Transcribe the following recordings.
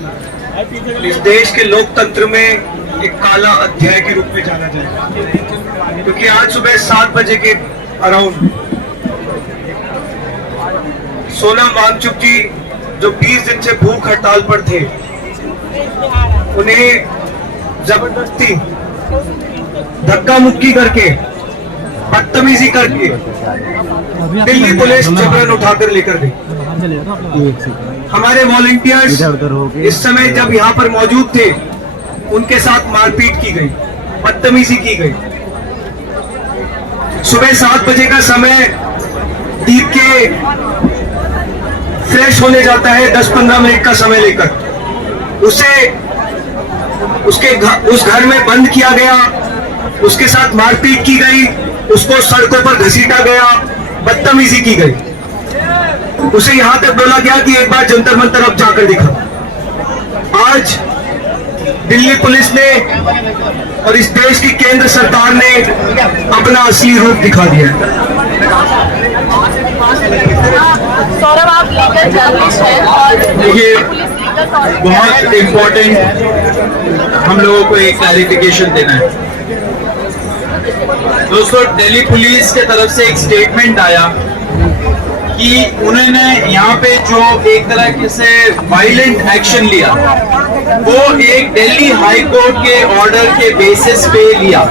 इस देश के लोकतंत्र में एक काला अध्याय के रूप में जाना जाएगा, क्योंकि आज सुबह 7 बजे के अराउंड सोनम वांगचुक जी जो 20 दिन से भूख हड़ताल पर थे, उन्हें जबरदस्ती धक्का मुक्की करके, बदतमीजी करके दिल्ली पुलिस जबरन उठाकर लेकर गई। हमारे वॉलंटियर्स इस समय जब यहाँ पर मौजूद थे, उनके साथ मारपीट की गई, बदतमीजी की गई। सुबह 7 बजे का समय दीप के फ्रेश होने जाता है, 10-15 मिनट का समय लेकर उस घर में बंद किया गया, उसके साथ मारपीट की गई, उसको सड़कों पर घसीटा गया, बदतमीजी की गई। उसे यहां तक बोला गया कि एक बार जंतर मंतर अब जाकर दिखा। आज दिल्ली पुलिस ने और इस देश की केंद्र सरकार ने अपना असली रूप दिखा दिया है। सौरभ, आप लीगल जर्नलिस्ट हैं और देखिए, बहुत इम्पोर्टेंट हम लोगों को एक क्लैरिफिकेशन देना है। दोस्तों, दिल्ली पुलिस के तरफ से एक स्टेटमेंट आया कि उन्होंने यहाँ पे जो एक तरह से वायलेंट एक्शन लिया, वो एक दिल्ली हाई कोर्ट के ऑर्डर के बेसिस पे लिया।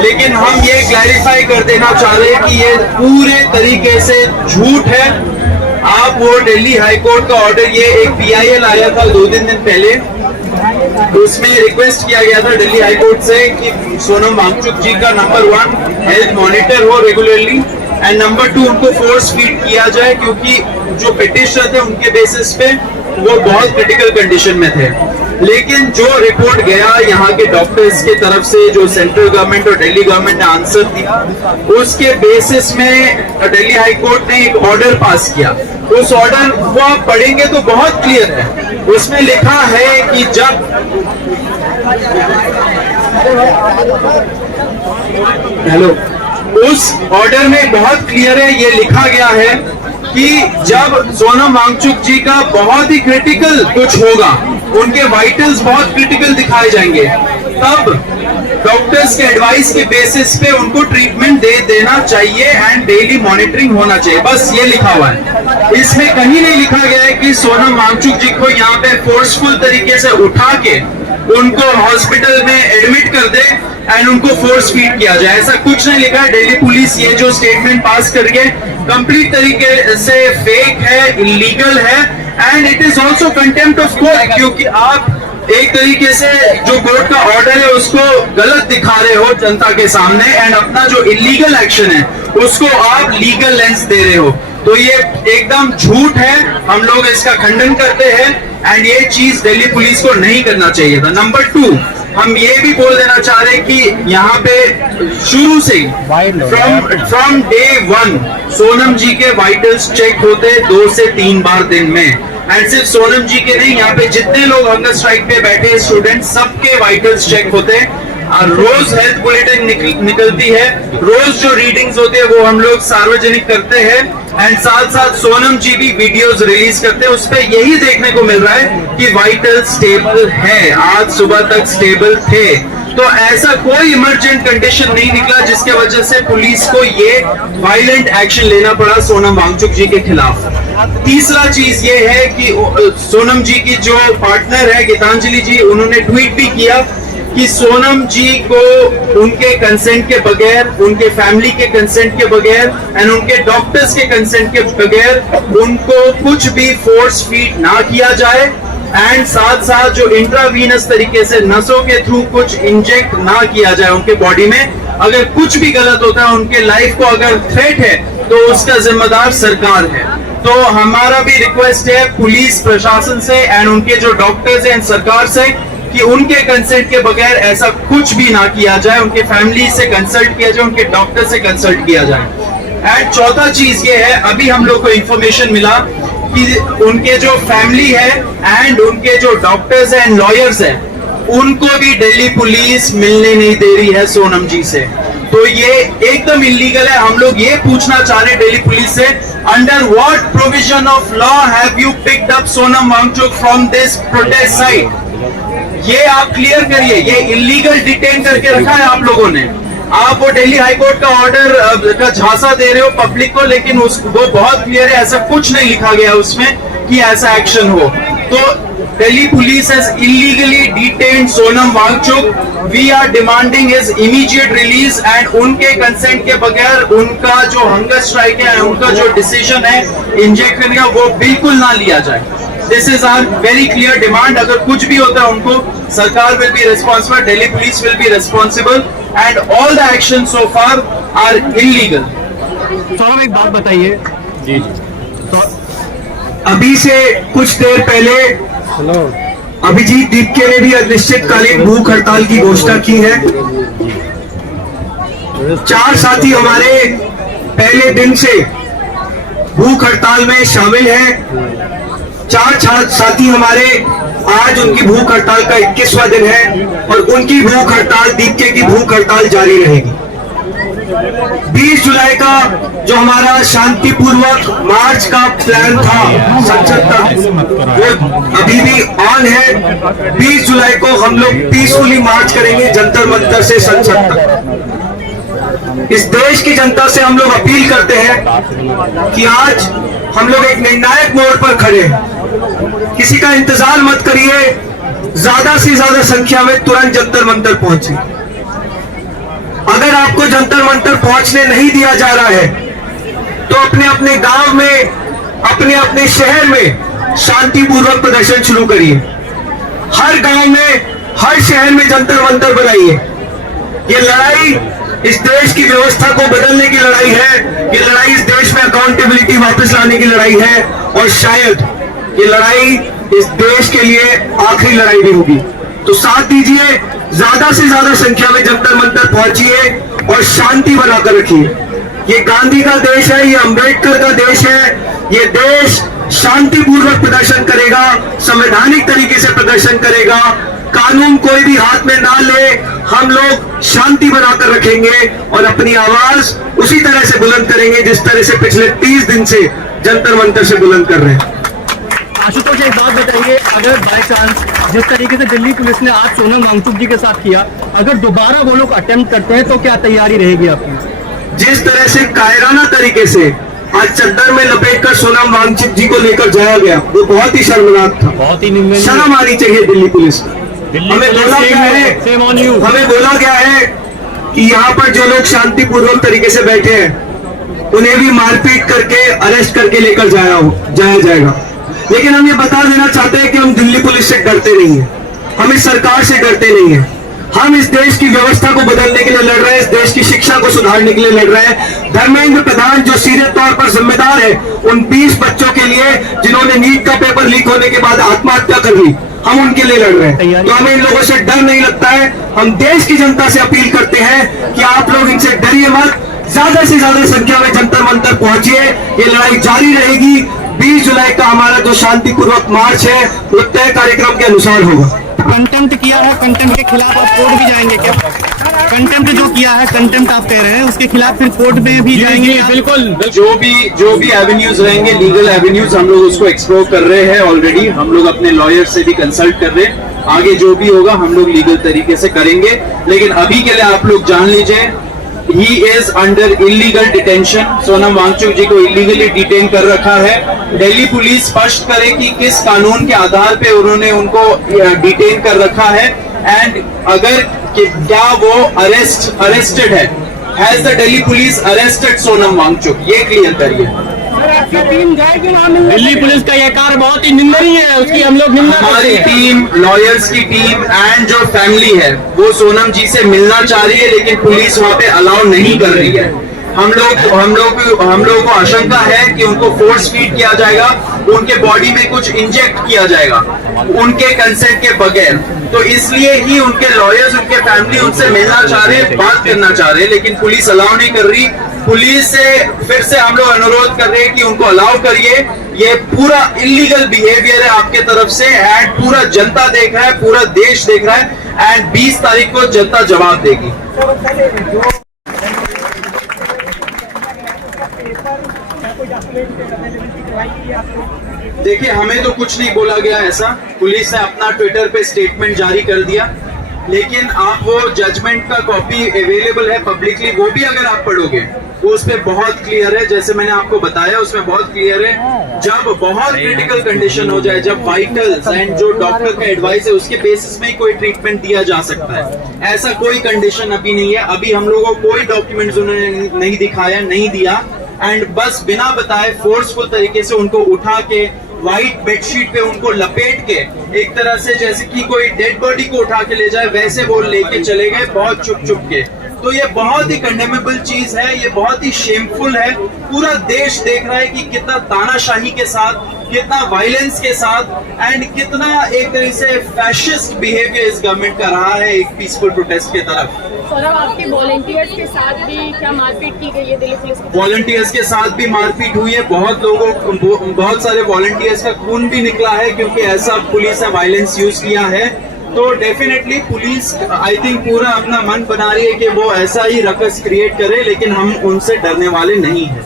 लेकिन हम ये क्लैरिफाई कर देना चाह रहे हैं कि ये पूरे तरीके से झूठ है। आप वो दिल्ली हाई कोर्ट का ऑर्डर, ये एक PIL आया था 2-3 दिन पहले, उसमें रिक्वेस्ट किया गया था दिल्ली हाई कोर्ट से कि सोनम वांगचुक जी का नंबर 1 हेल्थ मॉनिटर हो रेगुलरली, एंड नंबर 2 उनको फोर्स फीड किया जाए, क्योंकि जो पिटिशनर थे उनके बेसिस पे वो बहुत क्रिटिकल कंडीशन में थे। लेकिन जो रिपोर्ट गया यहाँ के डॉक्टर्स के तरफ से, जो सेंट्रल गवर्नमेंट और दिल्ली गवर्नमेंट ने आंसर दिया, उसके बेसिस में दिल्ली हाई कोर्ट ने एक ऑर्डर पास किया। उस ऑर्डर को आप पढ़ेंगे तो बहुत क्लियर है। उसमें लिखा है कि जब उस ऑर्डर में बहुत क्लियर है, ये लिखा गया है कि जब सोनम वांगचुक जी का बहुत ही क्रिटिकल कुछ होगा, उनके वाइटल्स बहुत क्रिटिकल दिखाए जाएंगे, तब डॉक्टर्स के एडवाइस के बेसिस पे उनको ट्रीटमेंट दे देना चाहिए एंड डेली मॉनिटरिंग होना चाहिए। बस ये लिखा हुआ है। इसमें कहीं नहीं लिखा गया है कि सोनम वांगचुक जी को यहाँ पे फोर्सफुल तरीके से उठा के उनको हॉस्पिटल में एडमिट कर दे एंड उनको फोर्स फीड किया जाए, ऐसा कुछ नहीं लिखा है। दिल्ली पुलिस ये जो स्टेटमेंट पास कर गए, कंप्लीट तरीके से फेक है, इलीगल है, and it is also contempt of court, क्योंकि आप एक तरीके से जो कोर्ट का ऑर्डर है उसको गलत दिखा रहे हो जनता के सामने, एंड अपना जो इलीगल एक्शन है उसको आप लीगल लेंस दे रहे हो। तो ये एकदम झूठ है, हम लोग इसका खंडन करते हैं, एंड ये चीज दिल्ली पुलिस को नहीं करना चाहिए था। नंबर 2, हम ये भी बोल देना चाह रहे हैं कि यहाँ पे शुरू से फ्रॉम डे 1 सोनम जी के वाइटल्स चेक होते 2 से 3 बार दिन में, एंड सिर्फ सोनम जी के नहीं, यहाँ पे जितने लोग हंगर स्ट्राइक पे बैठे स्टूडेंट, सबके वाइटल्स चेक होते हैं। रोज हेल्थ बुलेटिन निकलती है, रोज जो रीडिंग्स होते हैं वो हम लोग सार्वजनिक करते हैं, एंड साथ साथ सोनम जी भी वीडियोस रिलीज करते हैं। उस पे यही देखने को मिल रहा है कि वाइटल स्टेबल है, आज सुबह तक स्टेबल थे। तो ऐसा कोई इमरजेंट कंडीशन नहीं निकला जिसके वजह से पुलिस को ये वायलेंट एक्शन लेना पड़ा सोनम वांगचुक जी के खिलाफ। तीसरा चीज ये है कि सोनम जी की जो पार्टनर है गीतांजलि जी, उन्होंने ट्वीट भी किया कि सोनम जी को उनके कंसेंट के बगैर, उनके फैमिली के कंसेंट के बगैर एंड उनके डॉक्टर्स के कंसेंट के बगैर उनको कुछ भी फोर्स फीड ना किया जाए, एंड साथ साथ जो इंट्रावीनस तरीके से नसों के थ्रू कुछ इंजेक्ट ना किया जाए उनके बॉडी में। अगर कुछ भी गलत होता है, उनके लाइफ को अगर थ्रेट है, तो उसका जिम्मेदार सरकार है। तो हमारा भी रिक्वेस्ट है पुलिस प्रशासन से एंड उनके जो डॉक्टर्स हैं सरकार से कि उनके कंसल्ट के बगैर ऐसा कुछ भी ना किया जाए, उनके फैमिली से कंसल्ट किया जाए, उनके डॉक्टर से कंसल्ट किया जाए। एंड चौथा चीज ये है, अभी हम लोग को इंफॉर्मेशन मिला कि उनके जो फैमिली है एंड उनके जो डॉक्टर्स एंड लॉयर्स हैं, उनको भी दिल्ली पुलिस मिलने नहीं दे रही है सोनम जी से। तो ये एकदम इलीगल है। हम लोग ये पूछना चाह रहे हैं दिल्ली पुलिस से Under what provision of law have you picked up Sonam Wangchuk from this protest site? ये आप क्लियर करिए। ये इलीगल डिटेन करके रखा है आप लोगों ने। आप वो दिल्ली हाईकोर्ट का ऑर्डर का झांसा दे रहे हो पब्लिक को, लेकिन वो बहुत क्लियर है, ऐसा कुछ नहीं लिखा गया उसमें कि ऐसा एक्शन हो। तो Delhi police has illegally detained Sonam Wangchuk. We are demanding his immediate release and उनके कंसेंट के बगैर उनका जो हंगर स्ट्राइक है, उनका जो डिसीजन है इंजेक्ट करने का, वो बिल्कुल ना लिया जाए। This is our very clear demand. अगर कुछ भी होता है उनको, सरकार will be responsible, Delhi police will be responsible and all the actions so far are illegal. Saurabh एक बात बताइए। जी तो अभी से कुछ देर पहले अभिजीत दीपके ने भी अनिश्चितकालीन भूख हड़ताल की घोषणा की है। 4 साथी हमारे पहले दिन से भूख हड़ताल में शामिल हैं। 4 साथी हमारे आज उनकी भूख हड़ताल का 21वां दिन है और उनकी भूख हड़ताल, दीपके की भूख हड़ताल जारी रहेगी। 20 जुलाई का जो हमारा शांतिपूर्वक मार्च का प्लान था संसद तक, वो अभी भी ऑन है। 20 जुलाई को हम लोग पीसफुली मार्च करेंगे जंतर मंतर से संसद तक। इस देश की जनता से हम लोग अपील करते हैं कि आज हम लोग एक निर्णायक मोड़ पर खड़े हैं। किसी का इंतजार मत करिए, ज्यादा से ज्यादा संख्या में तुरंत जंतर मंतर पहुंचिए। अगर आपको जंतर मंतर पहुंचने नहीं दिया जा रहा है तो अपने अपने गांव में, अपने अपने शहर में शांतिपूर्वक प्रदर्शन शुरू करिए। हर गांव में, हर शहर में जंतर मंतर बनाइए। ये लड़ाई इस देश की व्यवस्था को बदलने की लड़ाई है। ये लड़ाई इस देश में अकाउंटेबिलिटी वापस लाने की लड़ाई है और शायद ये लड़ाई इस देश के लिए आखिरी लड़ाई भी होगी। तो साथ दीजिए, ज्यादा से ज्यादा संख्या में जंतर मंतर पहुंचिए और शांति बनाकर रखिए। ये गांधी का देश है, ये अंबेडकर का देश है। ये देश शांतिपूर्वक प्रदर्शन करेगा, संवैधानिक तरीके से प्रदर्शन करेगा। कानून कोई भी हाथ में ना ले, हम लोग शांति बनाकर रखेंगे और अपनी आवाज उसी तरह से बुलंद करेंगे जिस तरह से पिछले 30 दिन से जंतर मंतर से बुलंद कर रहे हैं। आशुतोष एक बात बताइए, अगर बाय चांस जिस तरीके से दिल्ली पुलिस ने आज सोनम वांगचुक जी के साथ किया, अगर दोबारा वो लोग अटेम्प्ट करते हैं तो क्या तैयारी रहेगी आपकी? जिस तरह से कायराना तरीके से आज चद्दर में लपेटकर सोनम वांगचुक जी को लेकर जाया गया, वो बहुत ही शर्मनाक था। बहुत ही शर्म आनी चाहिए दिल्ली पुलिस को। हमें बोला गया है कि यहाँ पर जो लोग शांतिपूर्वक तरीके से बैठे हैं उन्हें भी मारपीट करके, अरेस्ट करके लेकर जाया जाएगा। लेकिन हम ये बता देना चाहते हैं कि हम दिल्ली पुलिस से डरते नहीं है, हम इस सरकार से डरते नहीं है। हम इस देश की व्यवस्था को बदलने के लिए लड़ रहे हैं, इस देश की शिक्षा को सुधारने के लिए लड़ रहे हैं। धर्मेंद्र प्रधान जो सीधे तौर पर जिम्मेदार है उन 20 बच्चों के लिए जिन्होंने नीट का पेपर लीक होने के बाद आत्महत्या कर ली, हम उनके लिए लड़ रहे हैं। तो हमें इन लोगों से डर नहीं लगता है। हम देश की जनता से अपील करते हैं कि आप लोग इनसे डरिए मत, ज्यादा से ज्यादा संख्या में जंतर मंतर पहुंचिए। ये लड़ाई जारी रहेगी। 20 जुलाई का हमारा जो शांतिपूर्वक मार्च है वो तय कार्यक्रम के अनुसार होगा। कंटेम्प्ट किया है, कंटेम्प्ट के खिलाफ आप कोर्ट भी जाएंगे क्या? कंटेम्प्ट जो किया है, कंटेम्प्ट आप कह रहे हैं, उसके खिलाफ फिर कोर्ट में भी जाएंगे? बिल्कुल, जो भी एवेन्यूज रहेंगे, लीगल एवेन्यूज, हम लोग उसको एक्सप्लोर कर रहे हैं ऑलरेडी। हम लोग अपने लॉयर से भी कंसल्ट कर रहे हैं। आगे जो भी होगा हम लोग लीगल तरीके से करेंगे। लेकिन अभी के लिए आप लोग जान लीजिए, he is under illegal detention. Sonam Wangchuk ji को इलीगली डिटेन कर रखा है। दिल्ली पुलिस स्पष्ट करे कि किस कानून के आधार पे उन्होंने उनको डिटेन कर रखा है एंड अगर क्या वो अरेस्टेड है। Has the Delhi police arrested Sonam Wangchuk? ये क्लियर करिए। दिल्ली पुलिस का यह कार्य बहुत ही निंदनीय है, उसकी हम लोग निंदा करते हैं। हमारी टीम, लॉयर्स की टीम एंड जो फैमिली है वो सोनम जी से मिलना चाह रही है, लेकिन पुलिस वहां पे अलाउ नहीं कर रही है। हम लोग को आशंका है कि उनको फोर्स फीड किया जाएगा, उनके बॉडी में कुछ इंजेक्ट किया जाएगा उनके कंसेंट के बगैर। तो इसलिए ही उनके लॉयर्स, उनके फैमिली उनसे मिलना चाह रहे हैं, बात करना चाह रहे हैं, लेकिन पुलिस अलाउ नहीं कर रही। पुलिस से फिर से हम लोग अनुरोध कर रहे हैं कि उनको अलाउ करिए। ये पूरा इलीगल बिहेवियर है आपके तरफ से एंड पूरा जनता देख रहा है, पूरा देश देख रहा है एंड 20 तारीख को जनता जवाब देगी। देखिए, हमें तो कुछ नहीं बोला गया ऐसा। पुलिस ने अपना ट्विटर पे स्टेटमेंट जारी कर दिया, लेकिन आप वो जजमेंट का कॉपी अवेलेबल है पब्लिकली, वो भी अगर आप पढ़ोगे वो उस पे बहुत क्लियर है। जैसे मैंने आपको बताया उसमें बहुत क्लियर है, जब बहुत क्रिटिकल कंडीशन हो जाए, जब वाइटल्स एंड जो डॉक्टर का एडवाइस है उसके बेसिस में ही कोई ट्रीटमेंट दिया जा सकता है। ऐसा कोई कंडीशन अभी नहीं है। अभी हम लोगों को कोई डॉक्यूमेंट्स उन्होंने नहीं दिखाया, नहीं दिया, एंड बस बिना बताए फोर्सफुल तरीके से उनको उठा के व्हाइट बेडशीट पे उनको लपेट के, एक तरह से जैसे कि कोई डेड बॉडी को उठा के ले जाए वैसे वो लेके चले गए, बहुत चुप चुप के। तो ये बहुत ही कंडेमेबल चीज है, ये बहुत ही शेमफुल है। पूरा देश देख रहा है कि कितना तानाशाही के साथ, कितना वायलेंस के साथ एंड कितना एक तरह से फैशिस्ट बिहेवियर इस गवर्नमेंट का रहा है एक पीसफुल प्रोटेस्ट की तरफ। सौरभ, आपके वॉलंटियर्स के साथ भी क्या मारपीट की गई है दिल्ली पुलिस की? वॉलंटियर्स के साथ भी मारपीट हुई है। बहुत सारे वॉलंटियर्स का खून भी निकला है क्योंकि ऐसा पुलिस ने वायलेंस यूज किया है। तो डेफिनेटली पुलिस आई थिंक पूरा अपना मन बना रही है कि वो ऐसा ही रकस क्रिएट करे, लेकिन हम उनसे डरने वाले नहीं हैं।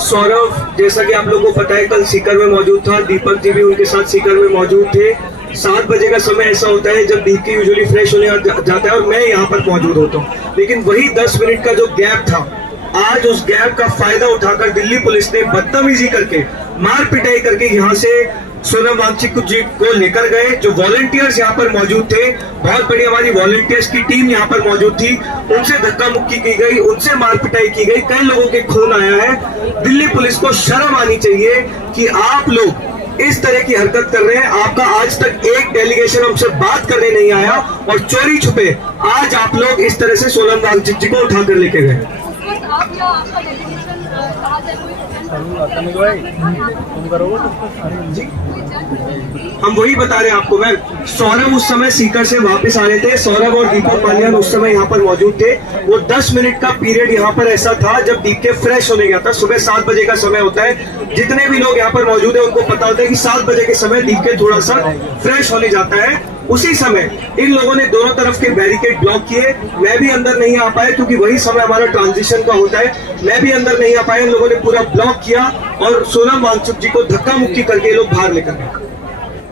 सौरभ, जैसा कि आप लोगों को पता है, कल सीकर में मौजूद था, दीपक जी भी उनके साथ सीकर में मौजूद थे। 7 बजे का समय ऐसा होता है जब दीप की यूजुअली फ्रेश होने जाता है और मैं यहाँ पर मौजूद होता हूँ, लेकिन वही 10 मिनट का जो गैप था, आज उस गैप का फायदा उठाकर दिल्ली पुलिस ने बदतमीजी करके, मार पिटाई करके यहाँ से सोनम वांगचुक जी को लेकर गए। जो वॉलंटियर्स यहाँ पर मौजूद थे, बहुत बड़ी हमारी वॉलंटियर्स की टीम यहाँ पर मौजूद थी, उनसे धक्का मुक्की की गई, उनसे मार पिटाई की गई, कई लोगों के खून आया है। दिल्ली पुलिस को शर्म आनी चाहिए कि आप लोग इस तरह की हरकत कर रहे हैं। आपका आज तक एक डेलीगेशन हमसे बात करने नहीं आया और चोरी छुपे आज आप लोग इस तरह से सोनम वांगचुक जी को उठाकर लेके गए। हम वही बता रहे हैं आपको। मैं सौरभ उस समय सीकर से वापस आ रहे थे, सौरभ और दीपक पालियान उस समय यहाँ पर मौजूद थे। वो 10 मिनट का पीरियड यहाँ पर ऐसा था जब दीप के फ्रेश होने गया था। सुबह 7 बजे का समय होता है, जितने भी लोग यहाँ पर मौजूद है उनको पता होता है कि 7 बजे के समय दीप के थोड़ा सा फ्रेश होने जाता है। उसी समय इन लोगों ने दोनों तरफ के बैरिकेड ब्लॉक किए। मैं भी अंदर नहीं आ पाया क्योंकि वही समय हमारा ट्रांजिशन का होता है। मैं भी अंदर नहीं आ पाया, इन लोगों ने पूरा ब्लॉक किया और सोनम वांगचुक जी को धक्का मुक्की करके ये लोग बाहर लेकर गए।